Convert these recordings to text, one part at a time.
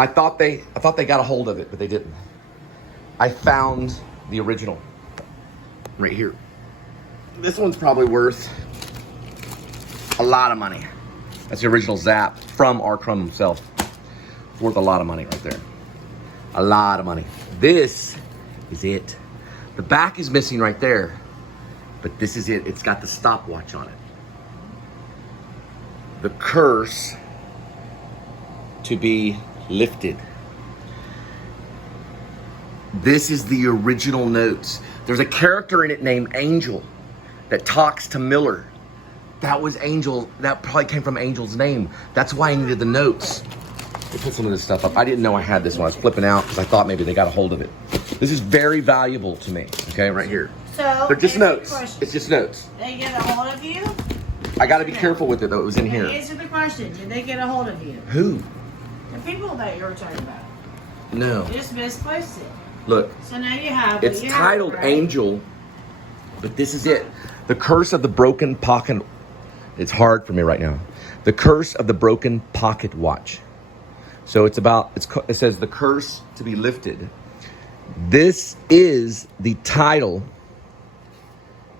I thought they got a hold of it, but they didn't. I found the original right here. This one's probably worth a lot of money. That's the original Zap from R. Crumb himself. It's worth a lot of money right there. A lot of money. This is it. The back is missing right there, but this is it. It's got the stopwatch on it. The curse to be lifted. This is the original notes. There's a character in it named Angel that talks to Miller. That was Angel. That probably came from Angel's name. That's why I needed the notes. They put some of this stuff up. I didn't know I had this when I was flipping out because I thought maybe they got a hold of it. This is very valuable to me. Okay, right here. So they're just notes. It's just notes. They get a hold of you? I got to be careful with it though. It was in here. Answer the question. Did they get a hold of you? Who? The people that you were talking about. No. You just misplaced it. Look. So now you have It's titled Angel, but this is it. The Curse of the Broken Pocket. It's hard for me right now. The Curse of the Broken Pocket Watch. So it's about, it says the curse to be lifted. This is the title,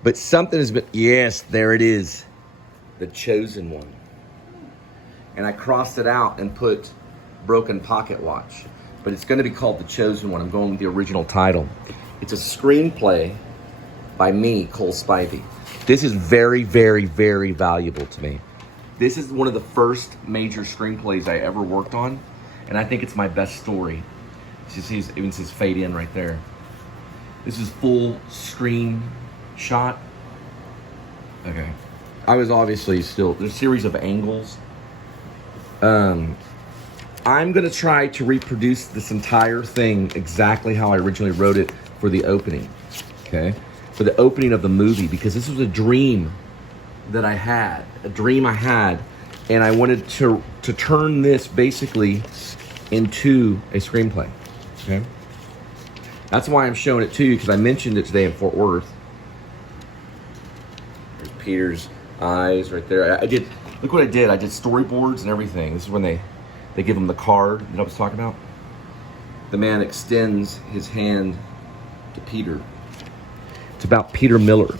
but something has been, yes, there it is. The Chosen One. And I crossed it out and put Broken Pocket Watch, but it's going to be called The Chosen One. I'm going with the original title. It's a screenplay by me, Cole Spivey. This is very, very, very valuable to me. This is one of the first major screenplays I ever worked on, and I think it's my best story. You see, it even says fade in right there. This is full screen shot. Okay. I was obviously still, there's a series of angles. I'm gonna try to reproduce this entire thing exactly how I originally wrote it for the opening, okay? For the opening of the movie, because this was a dream that I had, and I wanted to turn this basically into a screenplay, okay? That's why I'm showing it to you, because I mentioned it today in Fort Worth. There's Peter's eyes right there. Look what I did. I did storyboards and everything. This is when they give him the card that I was talking about. The man extends his hand to Peter. It's about Peter Miller.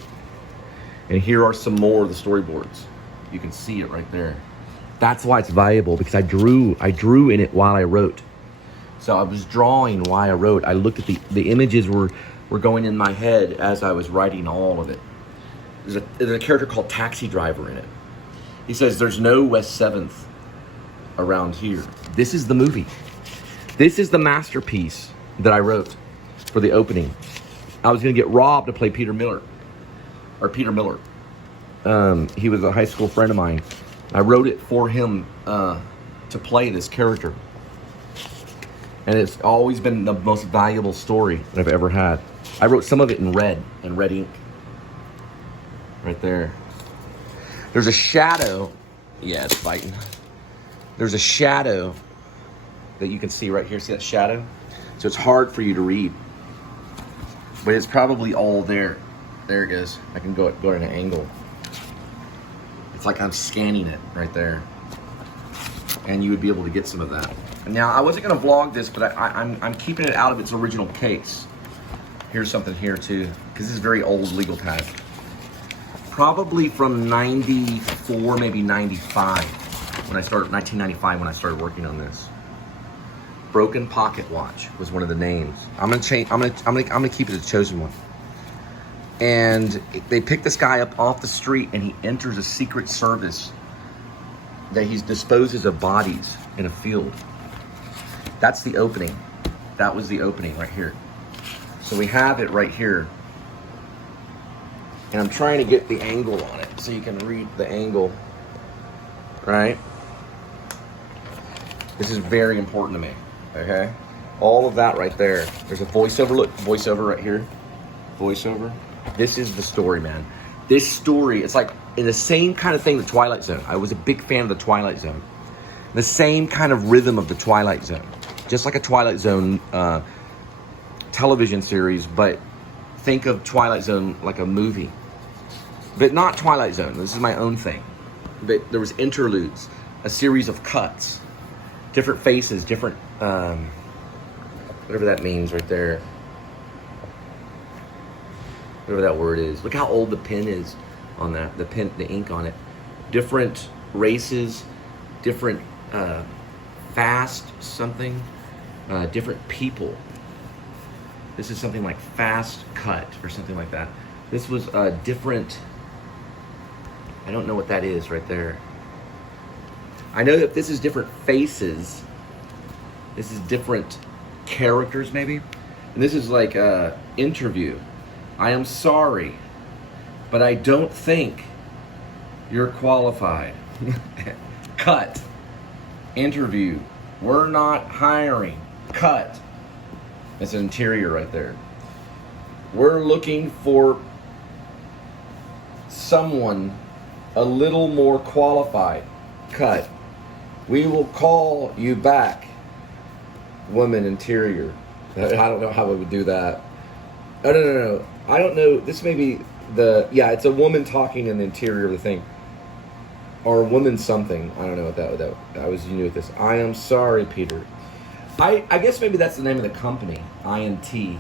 And here are some more of the storyboards. You can see it right there. That's why it's valuable, because I drew in it while I wrote. So I was drawing while I wrote. I looked at the images were going in my head as I was writing all of it. There's a character called Taxi Driver in it. He says, there's no West 7th around here. This is the movie. This is the masterpiece that I wrote for the opening. I was gonna get Rob to play Peter Miller. He was a high school friend of mine. I wrote it for him to play this character. And it's always been the most valuable story that I've ever had. I wrote some of it in red ink. Right there. There's a shadow. Yeah, it's fighting. There's a shadow that you can see right here. See that shadow? So it's hard for you to read. But it's probably all there. There it is. I can go at an angle. It's like I'm scanning it right there. And you would be able to get some of that. Now, I wasn't going to vlog this, but I'm keeping it out of its original case. Here's something here, too. Because this is very old legal tag. Probably from 94, maybe 95. 1995 when I started working on this. Broken Pocket Watch was one of the names. I'm gonna keep it a Chosen One. And they pick this guy up off the street, and he enters a secret service that he disposes of bodies in a field. That's the opening. That was the opening right here. So we have it right here. And I'm trying to get the angle on it so you can read the angle, right? This is very important to me, okay? All of that right there. There's a voiceover, look, voiceover right here. Voiceover. This is the story, man. This story, it's like in the same kind of thing, the Twilight Zone. I was a big fan of the Twilight Zone. The same kind of rhythm of the Twilight Zone. Just like a Twilight Zone television series, but think of Twilight Zone like a movie. But not Twilight Zone, this is my own thing. But there was interludes, a series of cuts, different faces, different whatever that means right there. Whatever that word is. Look how old the pen is on that. The ink on it. Different races, different fast something, different people. This is something like fast cut or something like that. This was a different, I don't know what that is right there. I know that this is different faces. This is different characters maybe. And this is like a interview. I am sorry, but I don't think you're qualified. Cut. Interview. We're not hiring. Cut. It's an interior right there. We're looking for someone a little more qualified. Cut. We will call you back. Woman interior. I don't know how we would do that. Oh, no. I don't know. This may be it's a woman talking in the interior of the thing. Or woman something. I don't know what that I was new at this. I am sorry, Peter. I guess maybe that's the name of the company. INT.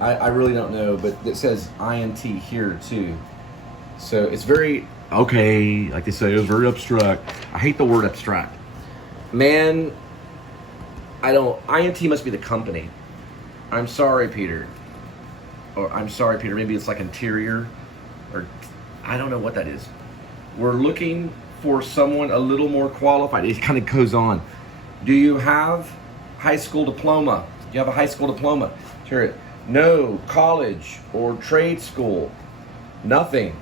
I really don't know, but it says INT here too. So it's very, okay, like they say, it was very abstract. I hate the word abstract. Man, INT must be the company. I'm sorry, Peter. Or I'm sorry, Peter. Maybe it's like interior, or I don't know what that is. We're looking for someone a little more qualified. It kind of goes on. Do you have high school diploma? Do you have a high school diploma? Sure. No, college or trade school. Nothing.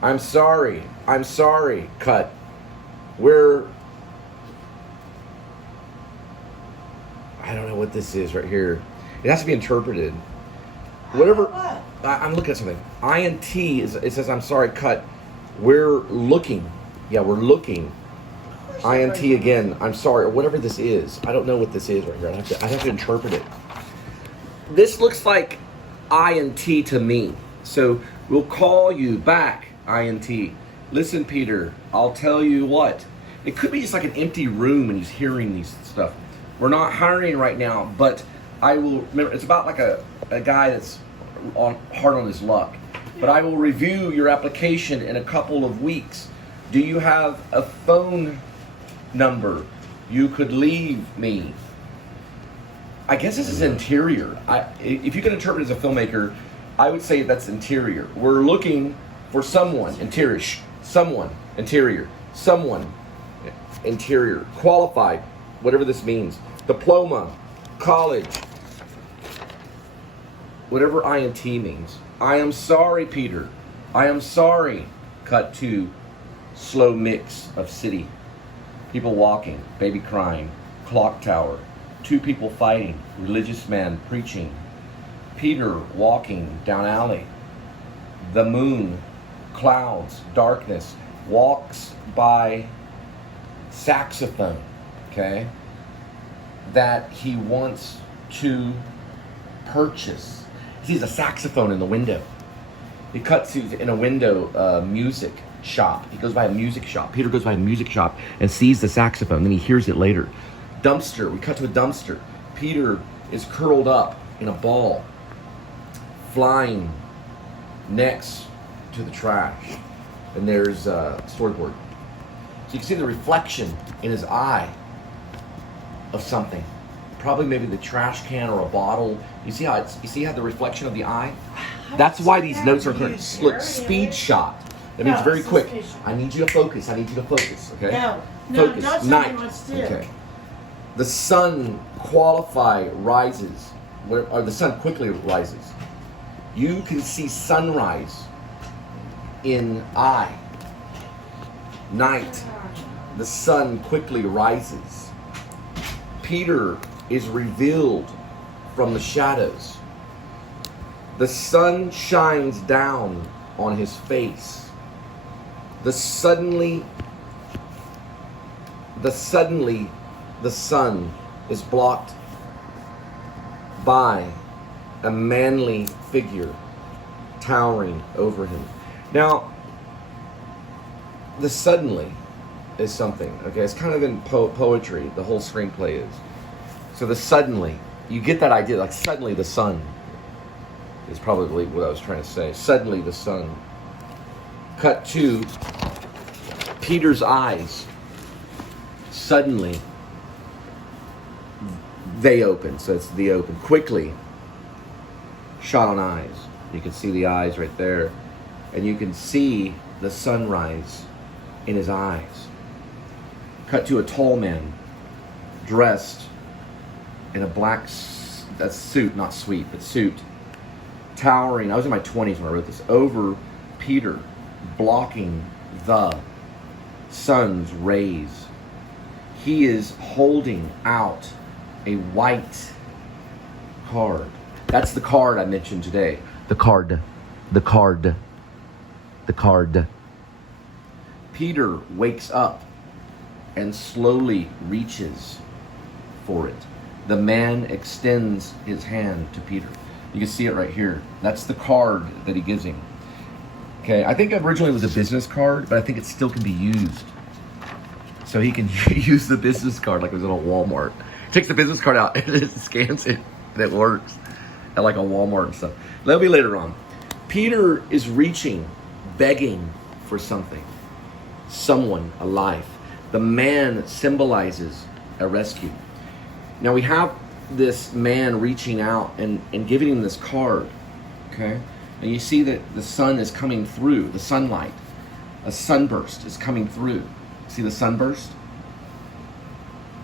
I'm sorry. Cut. I don't know what this is right here. It has to be interpreted. Whatever. I'm looking at something. INT it says I'm sorry, cut. We're looking. Yeah, we're looking. INT again. I'm sorry, or whatever this is. I don't know what this is right here. I have to interpret it. This looks like INT to me. So we'll call you back, INT. Listen, Peter, I'll tell you what. It could be just like an empty room and he's hearing these stuff. We're not hiring right now, but I will remember. It's about like a guy that's hard on his luck. But I will review your application in a couple of weeks. Do you have a phone number you could leave me? I guess this is interior. If you can interpret it as a filmmaker, I would say that's interior. We're looking for someone, interior, someone, interior, someone, interior, qualified, whatever this means, diploma, college, whatever INT means. I am sorry, Peter. I am sorry. Cut to slow mix of city. People walking, baby crying, clock tower, two people fighting, religious man preaching, Peter walking down alley, the moon, clouds, darkness, walks by saxophone, okay, that he wants to purchase. He sees a saxophone in the window. He cuts in a window music shop. He goes by a music shop. Peter goes by a music shop and sees the saxophone. Then he hears it later. Dumpster. We cut to a dumpster. Peter is curled up in a ball, flying next to the trash. And there's a storyboard. So you can see the reflection in his eye of something. Probably maybe the trash can or a bottle. You see how the reflection of the eye? That's why these notes are current. Look, speed shot. That means very quick. I need you to focus. Okay? No, focus. don't Night. tell me what to do. Okay. The sun rises, or the sun quickly rises. You can see sunrise in eye. Night. The sun quickly rises. Peter is revealed from the shadows. The sun shines down on his face. The sun is blocked by a manly figure towering over him. Now, the suddenly is something. Okay, it's kind of in poetry. The whole screenplay is. So the suddenly, you get that idea. Like suddenly the sun is probably what I was trying to say. Suddenly the sun. Cut to Peter's eyes. Suddenly they open. So it's the open. Quickly. Shot on eyes. You can see the eyes right there. And you can see the sunrise in his eyes. Cut to a tall man dressed in a black suit, not suite, but suit, towering, I was in my 20s when I wrote this, over Peter, blocking the sun's rays. He is holding out a white card. That's the card I mentioned today. The card. Peter wakes up and slowly reaches for it. The man extends his hand to Peter. You can see it right here. That's the card that he gives him. Okay, I think originally it was a business card, but I think it still can be used. So he can use the business card like it was in a Walmart. Takes the business card out and it scans it, and it works at like a Walmart and stuff. That'll be later on. Peter is reaching, begging for something, someone, a life. The man symbolizes a rescue. Now we have this man reaching out and giving him this card, okay? And you see that the sun is coming through, the sunlight. A sunburst is coming through. See the sunburst?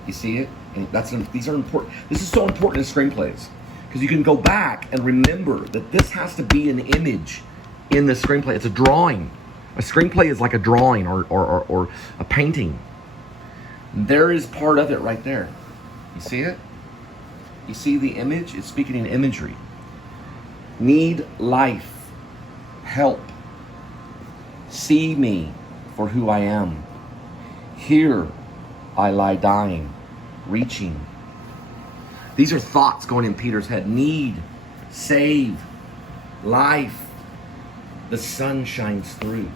You see it? And these are important. This is so important in screenplays because you can go back and remember that this has to be an image in the screenplay. It's a drawing. A screenplay is like a drawing or a painting. There is part of it right there. You see it? You see the image? It's speaking in imagery. Need life. Help. See me for who I am. Here I lie dying, reaching. These are thoughts going in Peter's head. Need, save, life. The sun shines through.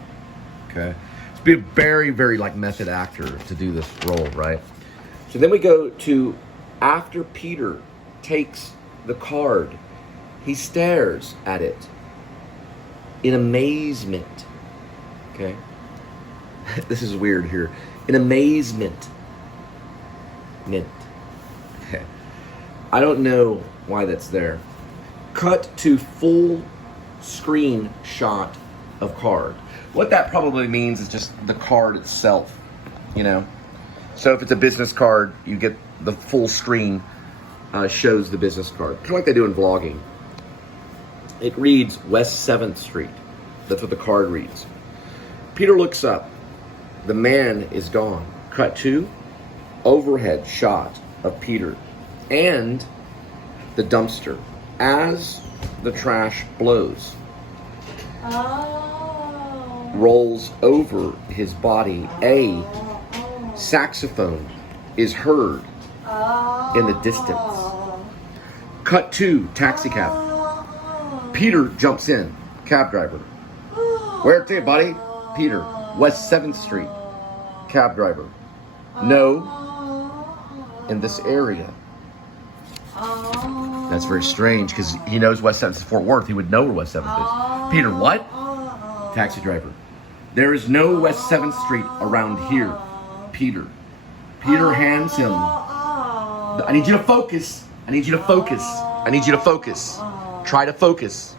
Okay? It's be a very, very like method actor to do this role, right? So then we go to after Peter takes the card, he stares at it in amazement. Okay? This is weird here. In amazement. Okay. I don't know why that's there. Cut to full screen shot of card. What that probably means is just the card itself, you know? So if it's a business card, you get the full screen shows the business card. Kind of like they do in vlogging. It reads West 7th Street. That's what the card reads. Peter looks up. The man is gone. Cut to overhead shot of Peter and the dumpster as the trash blows. Rolls over his body. A saxophone is heard in the distance. Cut to taxi cab. Peter jumps in. Cab driver. Where to, buddy? Peter. West 7th Street. Cab driver. No. In this area. That's very strange because he knows West 7th is Fort Worth. He would know where West 7th is. Peter, what? Taxi driver. There is no West 7th Street around here. Peter. Peter hands him. I need you to focus. I need you to focus. I need you to focus. Try to focus.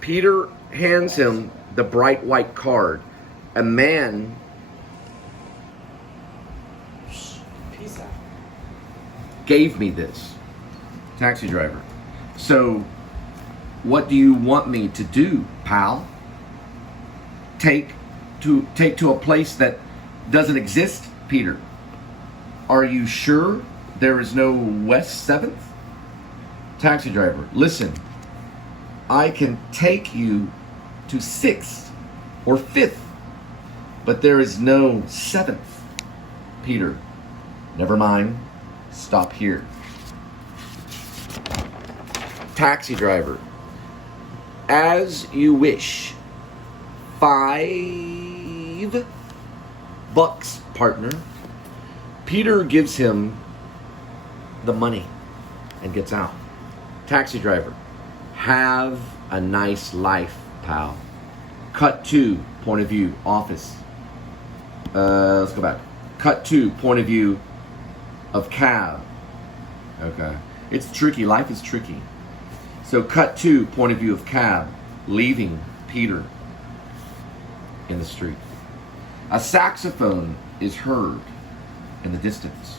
Peter hands him the bright white card. A man gave me this. Taxi driver. So, what do you want me to do, pal? Take to a place that doesn't exist, Peter. Are you sure there is no West 7th? Taxi driver, listen. I can take you to 6th or 5th, but there is no 7th. Peter, never mind. Stop here. Taxi driver, as you wish. 5, bucks, partner. Peter gives him the money and gets out. Taxi driver, have a nice life, pal. Cut 2, point of view, office. Let's go back. Cut 2, point of view of cab. Okay. It's tricky. Life is tricky. So cut 2, point of view of cab, leaving Peter in the street. A saxophone is heard in the distance.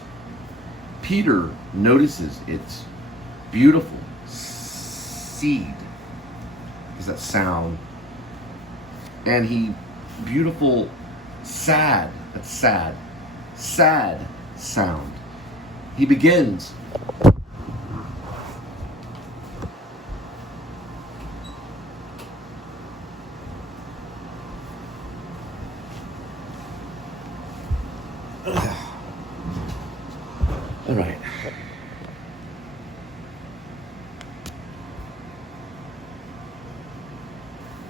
Peter notices its beautiful seed. Is that sound? And beautiful sad, that's sad, sad sound. He begins all right.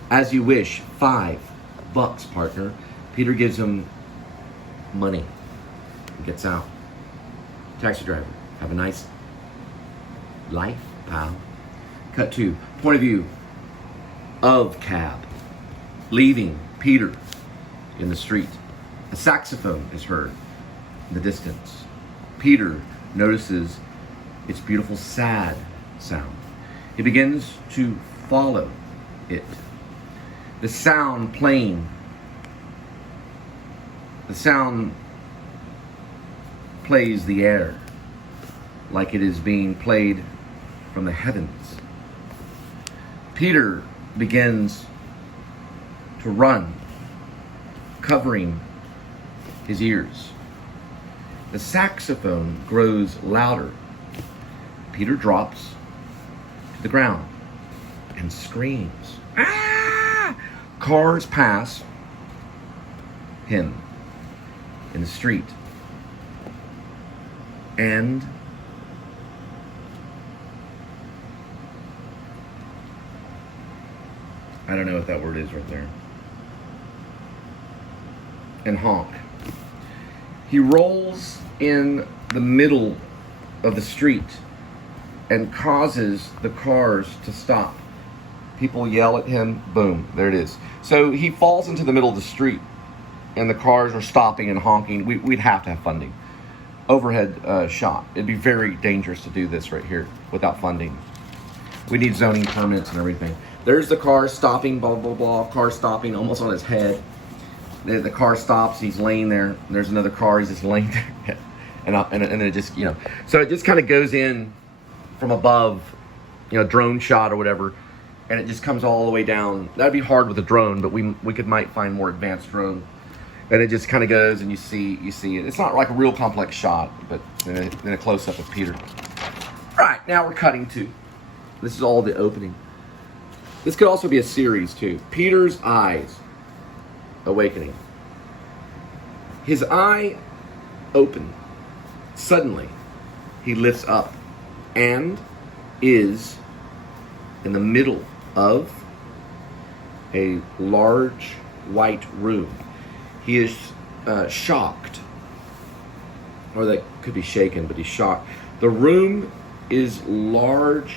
As you wish, $5, partner. Peter gives him money. He gets out. Taxi driver, have a nice life, pal. Cut 2, point of view of cab, leaving Peter in the street. A saxophone is heard in the distance. Peter notices its beautiful sad sound. He begins to follow it. The sound playing. The sound plays the air like it is being played from the heavens. Peter begins to run, covering his ears. The saxophone grows louder. Peter drops to the ground and screams. Ah! Cars pass him in the street. And I don't know what that word is right there. And honk. He rolls in the middle of the street and causes the cars to stop. People yell at him, boom, there it is. So he falls into the middle of the street and the cars are stopping and honking. We'd have to have funding. Overhead shot. It'd be very dangerous to do this right here without funding. We need zoning permits and everything. There's the car stopping, blah, blah, blah. Car stopping almost on his head. The car stops, he's laying there. And there's another car, he's just laying there. and it just, so it just kind of goes in from above, drone shot or whatever. And it just comes all the way down. That'd be hard with a drone, but we might find more advanced drone. And it just kind of goes and you see it. It's not like a real complex shot, but then a close-up of Peter. All right, now we're cutting to. This is all the opening. This could also be a series too. Peter's eyes awakening. His eye opened. Suddenly, he lifts up and is in the middle of a large white room. He is shocked, or that could be shaken, but he's shocked. The room is large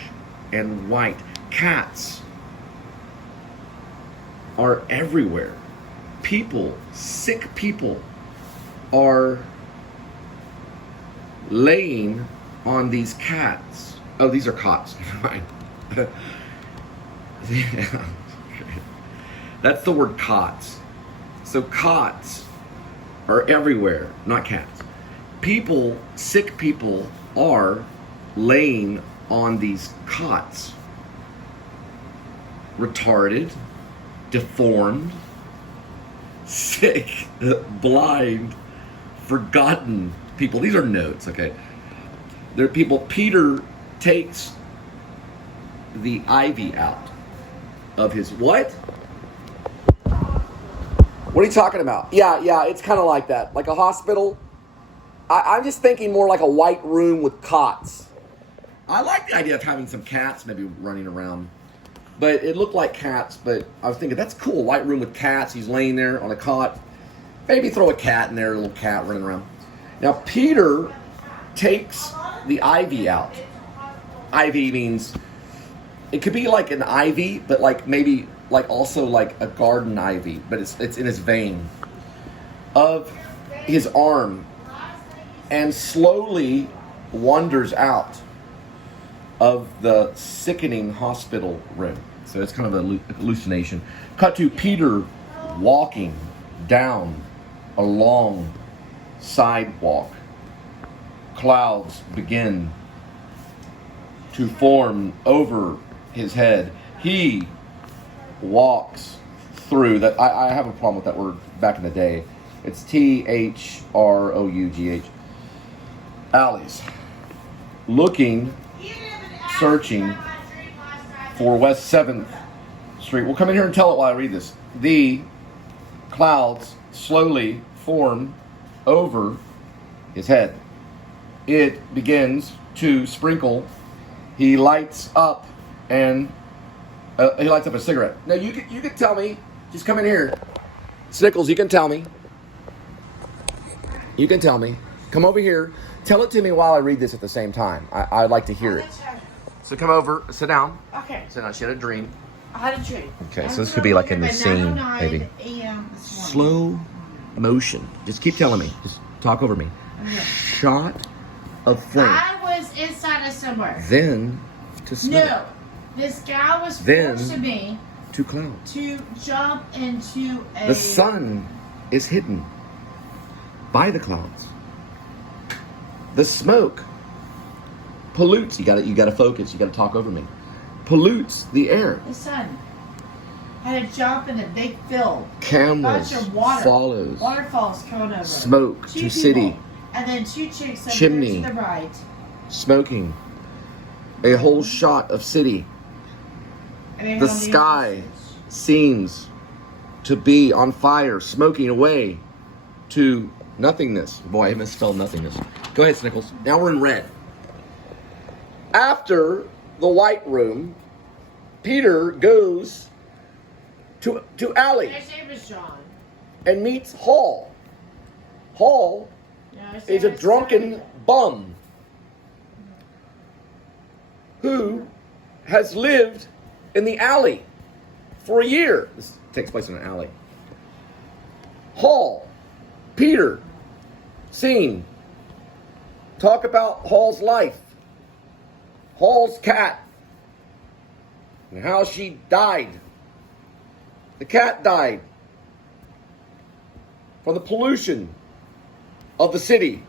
and white. Cats are everywhere. People, sick people, are laying on these cats. Oh, these are cots. Never mind. That's the word cots. So cots are everywhere, not cats. People, sick people, are laying on these cots. Retarded, deformed, sick, blind, forgotten people. These are notes, okay? They're people. Peter takes the ivy out of his what? What are you talking about? Yeah, it's kind of like that. Like a hospital. I'm just thinking more like a white room with cots. I like the idea of having some cats maybe running around. But it looked like cats, but I was thinking, that's cool. White room with cats. He's laying there on a cot. Maybe throw a cat in there, a little cat running around. Now, Peter takes the ivy out. Ivy means, it could be like an ivy, but like maybe like also like a garden ivy, but it's in his vein of his arm, and slowly wanders out of the sickening hospital room. So it's kind of a hallucination. Cut to Peter walking down a long sidewalk. Clouds begin to form over his head. He walks through that. I have a problem with that word back in the day. It's THROUGH. Alleys. Looking, searching for West 7th Street. We'll come in here and tell it while I read this. The clouds slowly form over his head. It begins to sprinkle. He lights up a cigarette. Now you can tell me. Just come in here, Snickles. You can tell me. You can tell me. Come over here. Tell it to me while I read this at the same time. I'd like to hear it. So come over. Sit down. Okay. Sit down. She had a dream. I had a dream. Okay, so this could be like in the scene, maybe. Slow motion. Just keep telling me. Just talk over me. Okay. Shot of flame. I was inside of somewhere. Then to snow. No. This guy was Then forcing me to clouds. to jump into a... The sun is hidden by the clouds. The smoke pollutes. You gotta focus. You gotta talk over me. Pollutes the air. The sun. Had to jump in a big field. Cameras Bunch of water. follows. Waterfalls coming over. Smoke Two to people. city. And then two chicks up Chimney. there to the right. Smoking. A whole shot of city. And they The held me sky hostage. seems to be on fire, smoking away to nothingness. Boy, I misspelled nothingness. Go ahead, Snickles. Now we're in red. After the white room, Peter goes to Alley His name is John. and meets Hall. Hall No, his is a name drunken Simon. bum who has lived in the alley for a year. This takes place in an alley. Hall, Peter, scene. Talk about Hall's life. Hall's cat and how she died. The cat died from the pollution of the city.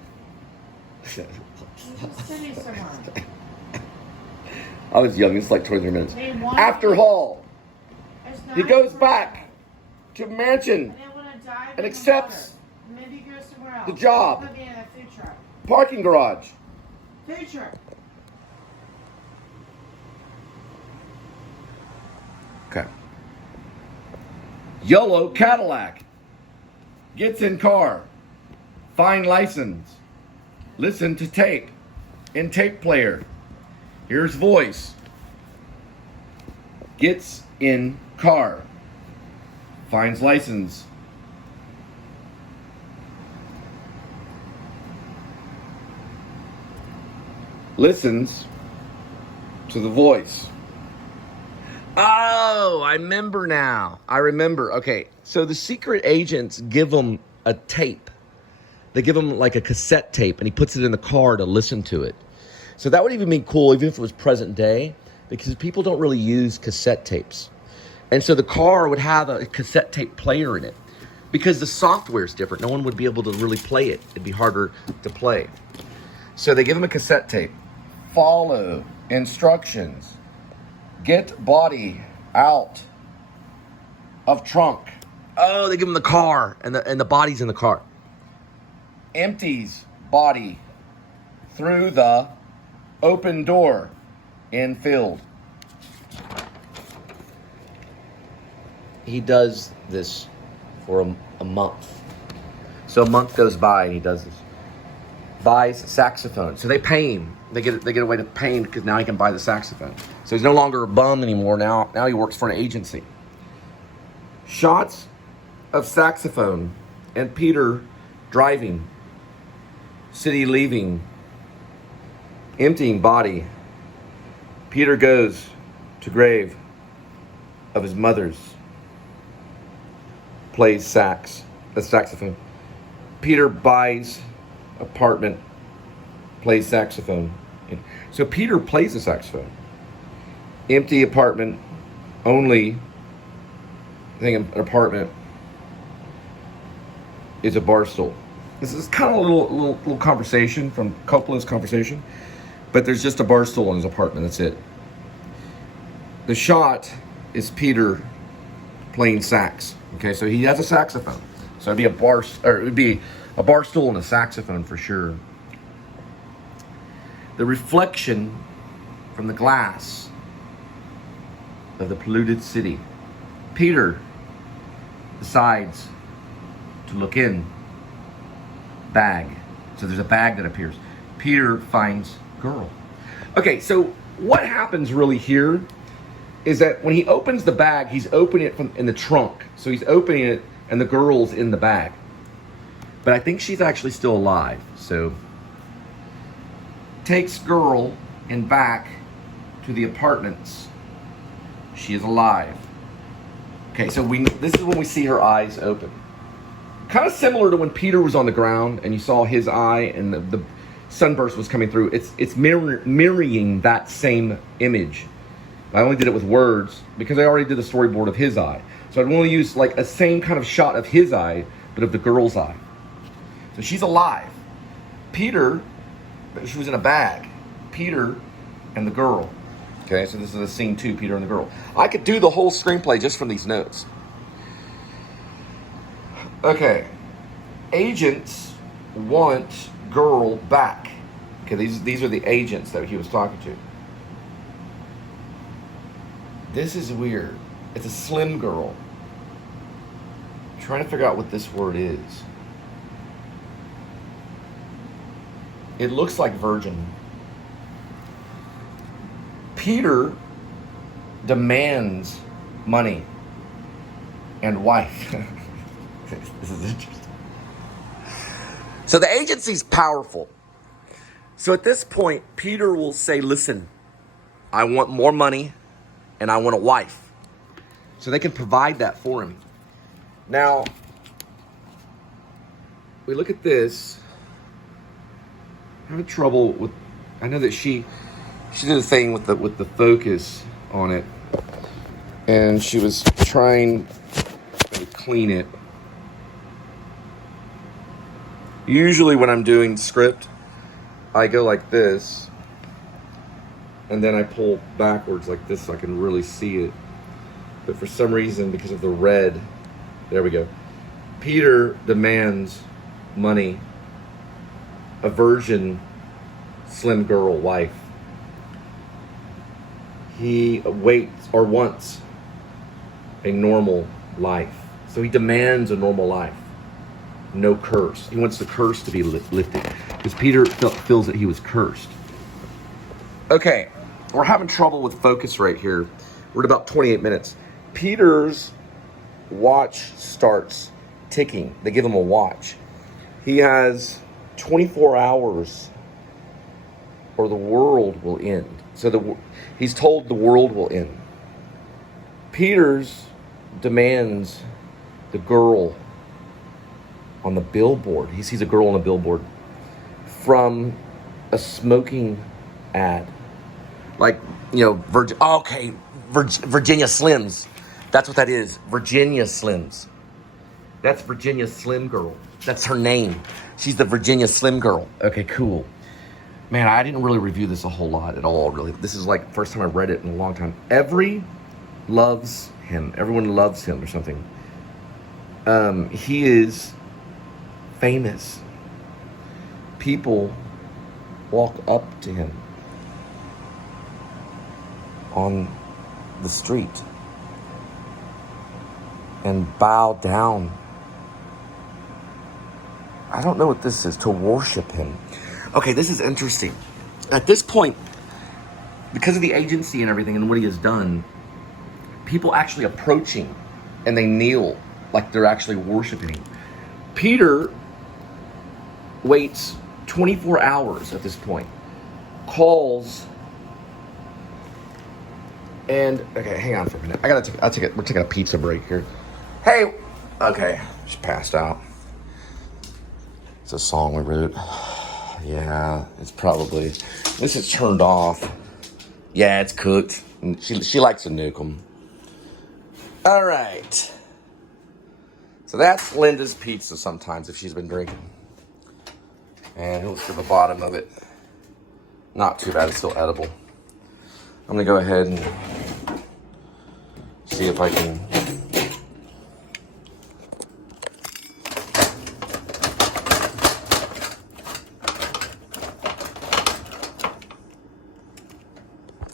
He's in the city somewhere. I was young, it's like 23 minutes. They want- After Hall, There's he not goes a- back to mansion, And then when I die, and accepts maybe go somewhere else. the job. Put me in a food truck. parking garage. Food truck. Okay. Yellow Cadillac. Gets in car. Find license. Listen to tape. In tape player. Here's voice. Gets in car. Finds license. Listens to the voice. Oh, I remember now. I remember. Okay, so the secret agents give him a tape. They give him like a cassette tape, and he puts it in the car to listen to it. So that would even be cool, even if it was present day, because people don't really use cassette tapes. And so the car would have a cassette tape player in it, because the software is different. No one would be able to really play it. It'd be harder to play. So they give him a cassette tape. Follow instructions. Get body out of trunk. Oh, they give him the car, and the body's in the car. Empties body through the open door in field. He does this for a month. So a month goes by and he does this. Buys saxophone. So they pay him. They get away to pay him because now he can buy the saxophone. So he's no longer a bum anymore. Now he works for an agency. Shots of saxophone and Peter driving, city leaving, emptying body. Peter goes to grave of his mother's, plays saxophone. Peter buys apartment, plays saxophone. So Peter plays the saxophone. Empty apartment, only thing an apartment is a bar stool. This is kind of a little conversation from Coppola's conversation, but there's just a bar stool in his apartment. That's it. The shot is Peter playing sax. Okay, so he has a saxophone. So it would be a bar stool and a saxophone for sure. The reflection from the glass of the polluted city. Peter decides to look in. Bag. So there's a bag that appears. Peter finds girl. Okay, so what happens really here is that when he opens the bag, he's opening it from in the trunk. So he's opening it and the girl's in the bag. But I think she's actually still alive. So takes girl and back to the apartments. She is alive. Okay, so this is when we see her eyes open. Kind of similar to when Peter was on the ground and you saw his eye and the sunburst was coming through. It's mirroring that same image. I only did it with words because I already did the storyboard of his eye. So I'd want to use like a same kind of shot of his eye, but of the girl's eye. So she's alive. Peter, she was in a bag. Peter and the girl. Okay, so this is the scene 2, Peter and the girl. I could do the whole screenplay just from these notes. Okay, agents want girl back. Okay, these are the agents that he was talking to. This is weird. It's a slim girl. I'm trying to figure out what this word is. It looks like virgin. Peter demands money and wife. This is interesting. So the agency's powerful. So at this point, Peter will say, listen, I want more money and I want a wife. So they can provide that for him. Now, we look at this. I'm having trouble with, I know that she did a thing with the focus on it. And she was trying to clean it. Usually when I'm doing script, I go like this, and then I pull backwards like this so I can really see it. But for some reason, because of the red, there we go. Peter demands money, a virgin, slim girl wife. He wants a normal life. So he demands a normal life. No curse. He wants the curse to be lifted. Because Peter feels that he was cursed. Okay, we're having trouble with focus right here. We're at about 28 minutes. Peter's watch starts ticking. They give him a watch. He has 24 hours or the world will end. So he's told the world will end. Peter's demands the girl on the billboard. He sees a girl on a billboard from a smoking ad. Like, Virginia Slims. That's what that is. Virginia Slims. That's Virginia Slim Girl. That's her name. She's the Virginia Slim Girl. Okay, cool. Man, I didn't really review this a whole lot at all, really. This is like the first time I read it in a long time. Everyone loves him or something. He is famous. People walk up to him on the street and bow down. I don't know what this is, to worship him. Okay, this is interesting. At this point, because of the agency and everything and what he has done, people actually approach him and they kneel like they're actually worshiping him. Peter waits 24 hours at this point. Calls and okay, hang on for a minute. We're taking a pizza break here. Hey, okay, she passed out. It's a song we wrote. Yeah, it's probably, this is turned off. Yeah, it's cooked. And she likes to nuke them. All right. So that's Linda's pizza sometimes if she's been drinking. And look at the bottom of it. Not too bad, it's still edible. I'm gonna go ahead and see if I can.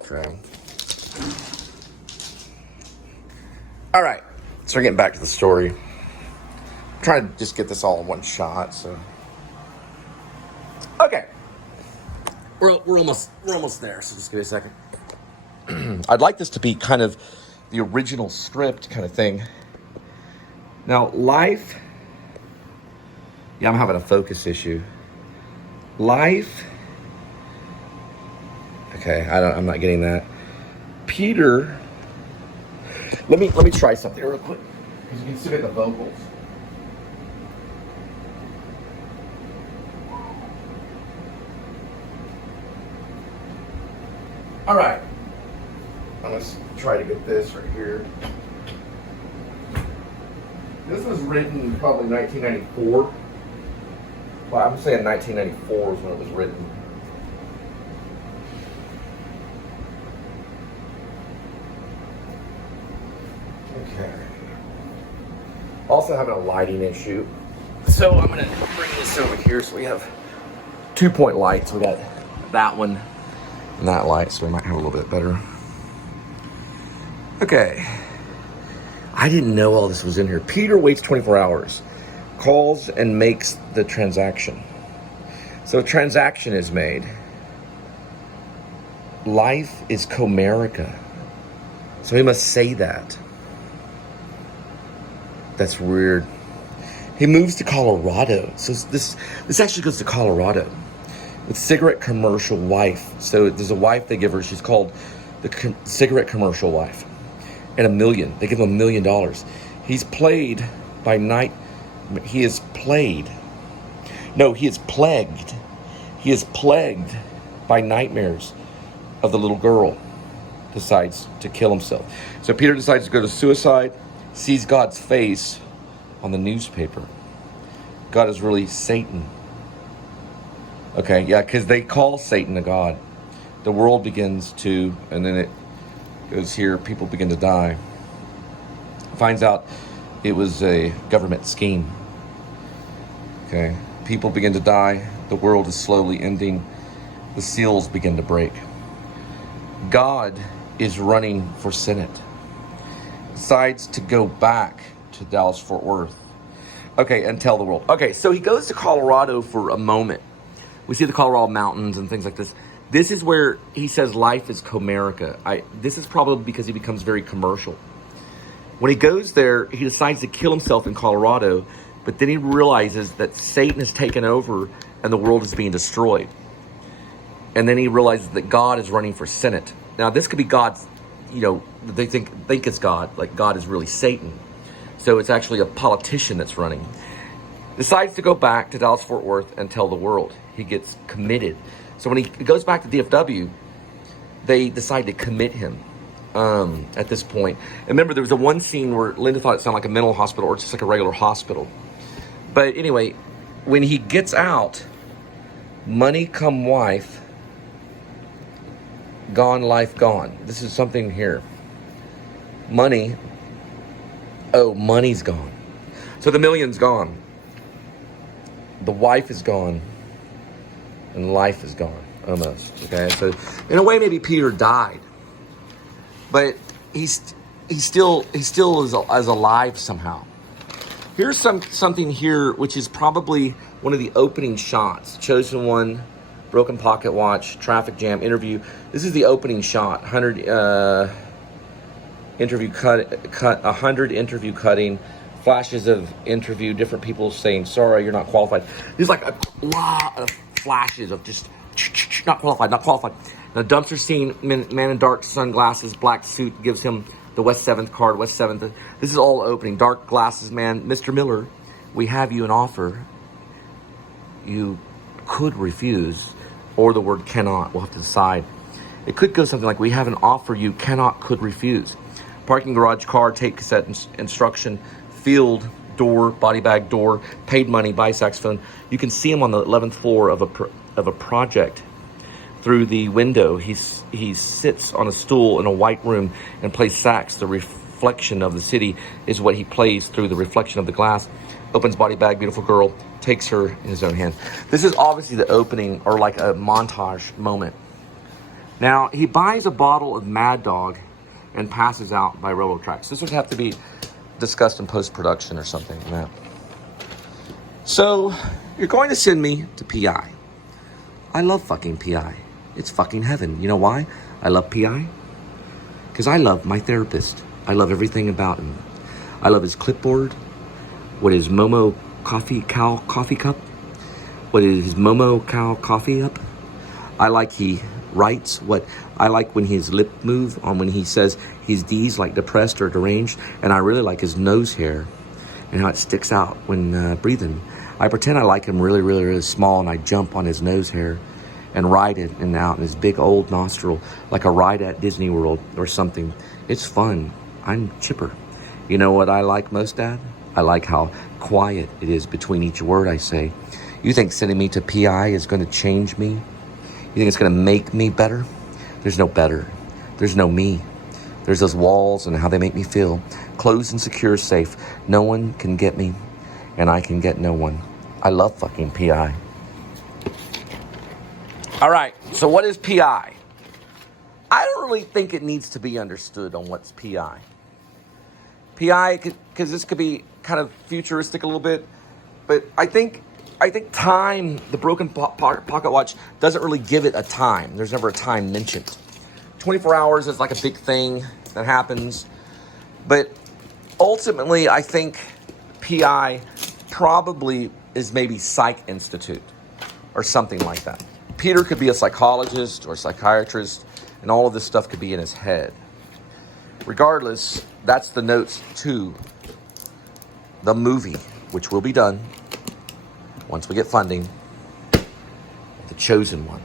Okay. All right, so we're getting back to the story. I'm trying to just get this all in one shot, so. Okay. We're almost there, so just give me a second. I'd like this to be kind of the original script kind of thing. Now, life. Yeah, I'm having a focus issue. Life. Okay, I'm not getting that. Peter. Let me try something real quick. Because you can see the vocals. All right. I'm going to try to get this right here. This was written probably 1994. Well, I'm saying 1994 is when it was written. Okay. Also having a lighting issue. So I'm going to bring this over here so we have 2-point lights. We got that one and that light, so we might have a little bit better. Okay. I didn't know all this was in here. Peter waits 24 hours, calls and makes the transaction. So a transaction is made. Life is Comerica. So he must say that. That's weird. He moves to Colorado. So this actually goes to Colorado. With cigarette commercial wife. So there's a wife they give her. She's called the cigarette commercial wife. And $1 million. They give him $1 million. He's played by night. He is played. No, he is plagued. He is plagued by nightmares of the little girl. Decides to kill himself. So Peter decides to go to suicide. Sees God's face on the newspaper. God is really Satan. Okay, yeah, because they call Satan a god. The world begins to, and then it goes here, people begin to die. Finds out it was a government scheme. Okay, people begin to die. The world is slowly ending. The seals begin to break. God is running for Senate. Decides to go back to Dallas-Fort Worth. Okay, and tell the world. Okay, so he goes to Colorado for a moment. We see the Colorado mountains and things like this. This is where he says life is Comerica. This is probably because he becomes very commercial. When he goes there, he decides to kill himself in Colorado, but then he realizes that Satan has taken over and the world is being destroyed. And then he realizes that God is running for Senate. Now, this could be God's, they think it's God, like God is really Satan. So it's actually a politician that's running. Decides to go back to Dallas-Fort Worth and tell the world. He gets committed. So when he goes back to DFW, they decide to commit him at this point. And remember, there was one scene where Linda thought it sounded like a mental hospital or just like a regular hospital. But anyway, when he gets out, money come wife, gone life gone. This is something here. Money's gone. So the million's gone. The wife is gone. And life is gone, almost. Okay, so in a way, maybe Peter died, but he still is alive somehow. Here's something here, which is probably one of the opening shots. Chosen one, broken pocket watch, traffic jam, interview. This is the opening shot. 100 interview cutting, flashes of interview, different people saying, sorry, you're not qualified. There's like a lot of flashes of just not qualified, not qualified. The dumpster scene, man in dark sunglasses, black suit, gives him the West 7th card, West 7th. This is all opening. Dark glasses, man. Mr. Miller, we have you an offer. You could refuse, or the word cannot. We'll have to decide. It could go something like, we have an offer you cannot, could refuse. Parking garage, car, tape cassette, instruction, field, door, body bag, door, paid money, buy saxophone. You can see him on the 11th floor of a project. Through the window, he sits on a stool in a white room and plays sax. The reflection of the city is what he plays through the reflection of the glass. Opens body bag, beautiful girl, takes her in his own hand. This is obviously the opening, or like a montage moment. Now, he buys a bottle of Mad Dog and passes out by railroad tracks. This would have to be discussed in post-production or something like that. So, you're going to send me to PI. I love fucking PI. It's fucking heaven. You know why I love PI? Because I love my therapist. I love everything about him. I love his clipboard. What is Momo coffee cup? What is his Momo cow coffee up? I like he writes. What I like when his lip move on when he says his D's like depressed or deranged. And I really like his nose hair and how it sticks out when breathing. I pretend I like him really, really, really small, and I jump on his nose hair and ride it and out in his big old nostril like a ride at Disney World or something. It's fun. I'm chipper. You know what I like most, Dad? I like how quiet it is between each word I say. You think sending me to PI is going to change me? You think it's going to make me better? There's no better. There's no me. There's those walls and how they make me feel. Closed and secure, safe. No one can get me, and I can get no one. I love fucking PI. All right, so what is PI? I don't really think it needs to be understood on what's PI. PI, because this could be kind of futuristic a little bit, but I think time, the broken pocket watch, doesn't really give it a time. There's never a time mentioned. 24 hours is like a big thing that happens, but ultimately I think PI probably is maybe Psych Institute or something like that. Peter could be a psychologist or psychiatrist, and all of this stuff could be in his head. Regardless, that's the notes to the movie, which will be done once we get funding. The Chosen One.